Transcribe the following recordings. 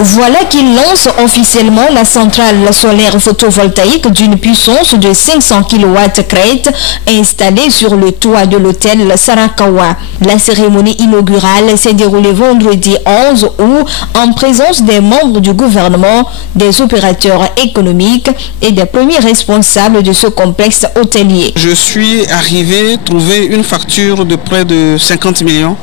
Voilà qu'il lance officiellement la centrale solaire photovoltaïque d'une puissance de 500 kW crête installée sur le toit de l'hôtel Sarakawa. La cérémonie inaugurale s'est déroulée vendredi 11 août en présence des membres du gouvernement, des opérateurs économiques et des premiers responsables de ce complexe hôtelier. Je suis arrivé trouver une facture de près de 50 millions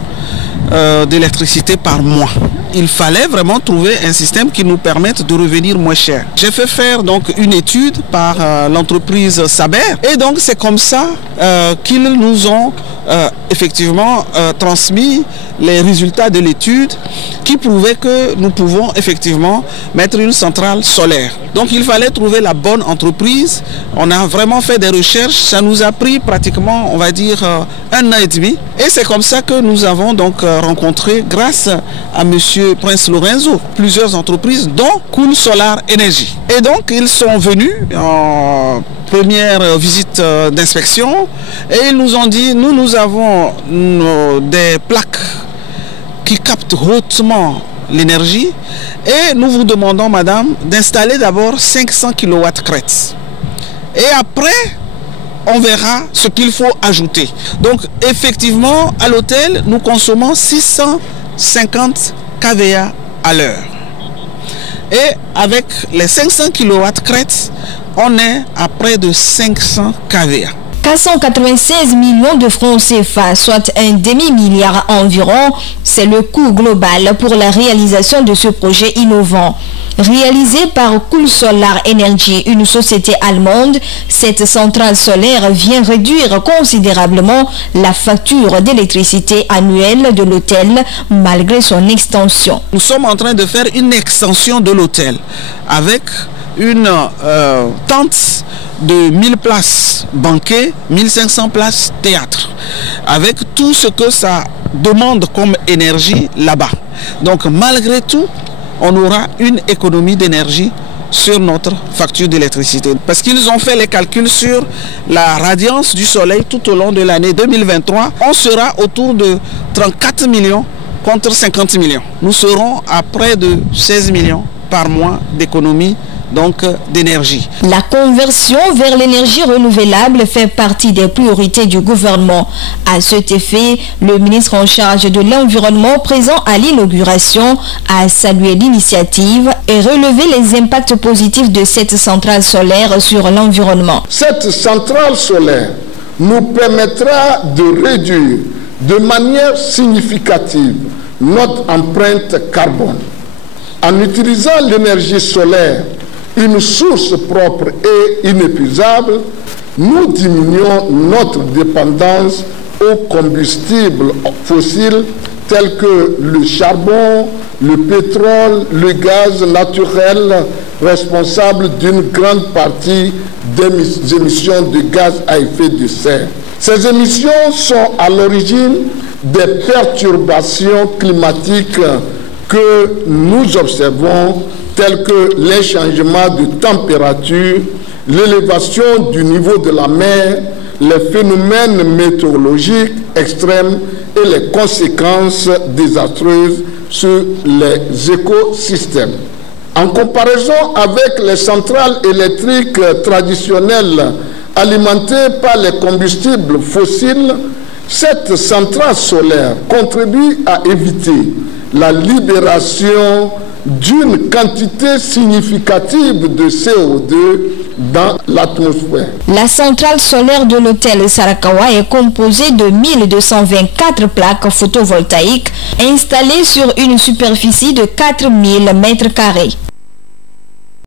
d'électricité par mois. Il fallait vraiment trouver un système qui nous permette de revenir moins cher. J'ai fait faire donc une étude par l'entreprise Saber et donc c'est comme ça qu'ils nous ont effectivement transmis les résultats de l'étude qui prouvaient que nous pouvons effectivement mettre une centrale solaire. Donc il fallait trouver la bonne entreprise. On a vraiment fait des recherches. Ça nous a pris pratiquement, on va dire, 1 an et demi. Et c'est comme ça que nous avons donc rencontré, grâce à monsieur Prince Lorenzo, plusieurs entreprises, dont Cool Solar Energy. Et donc ils sont venus en première visite d'inspection et ils nous ont dit, nous avons des plaques qui captent hautement l'énergie et nous vous demandons, madame, d'installer d'abord 500 kW crête. Et après, on verra ce qu'il faut ajouter. Donc, effectivement, à l'hôtel, nous consommons 650 kVA à l'heure. Et avec les 500 kW crête, on est à près de 500 kVA. 496 millions de francs CFA, soit un demi-milliard environ, c'est le coût global pour la réalisation de ce projet innovant. Réalisé par Cool Solar Energy, une société allemande, cette centrale solaire vient réduire considérablement la facture d'électricité annuelle de l'hôtel malgré son extension. Nous sommes en train de faire une extension de l'hôtel avec une tente de 1000 places banquet, 1500 places théâtre, avec tout ce que ça demande comme énergie là-bas. Donc malgré tout, on aura une économie d'énergie sur notre facture d'électricité. Parce qu'ils ont fait les calculs sur la radiance du soleil tout au long de l'année 2023. On sera autour de 34 millions contre 50 millions. Nous serons à près de 16 millions par mois d'économie donc d'énergie. La conversion vers l'énergie renouvelable fait partie des priorités du gouvernement. À cet effet, le ministre en charge de l'environnement présent à l'inauguration a salué l'initiative et relevé les impacts positifs de cette centrale solaire sur l'environnement. Cette centrale solaire nous permettra de réduire de manière significative notre empreinte carbone. En utilisant l'énergie solaire, une source propre et inépuisable, nous diminuons notre dépendance aux combustibles fossiles tels que le charbon, le pétrole, le gaz naturel, responsables d'une grande partie des émissions de gaz à effet de serre. Ces émissions sont à l'origine des perturbations climatiques que nous observons, tels que les changements de température, l'élévation du niveau de la mer, les phénomènes météorologiques extrêmes et les conséquences désastreuses sur les écosystèmes. En comparaison avec les centrales électriques traditionnelles alimentées par les combustibles fossiles, cette centrale solaire contribue à éviter la libération d'une quantité significative de CO2 dans l'atmosphère. La centrale solaire de l'hôtel Sarakawa est composée de 1224 plaques photovoltaïques installées sur une superficie de 4000 m².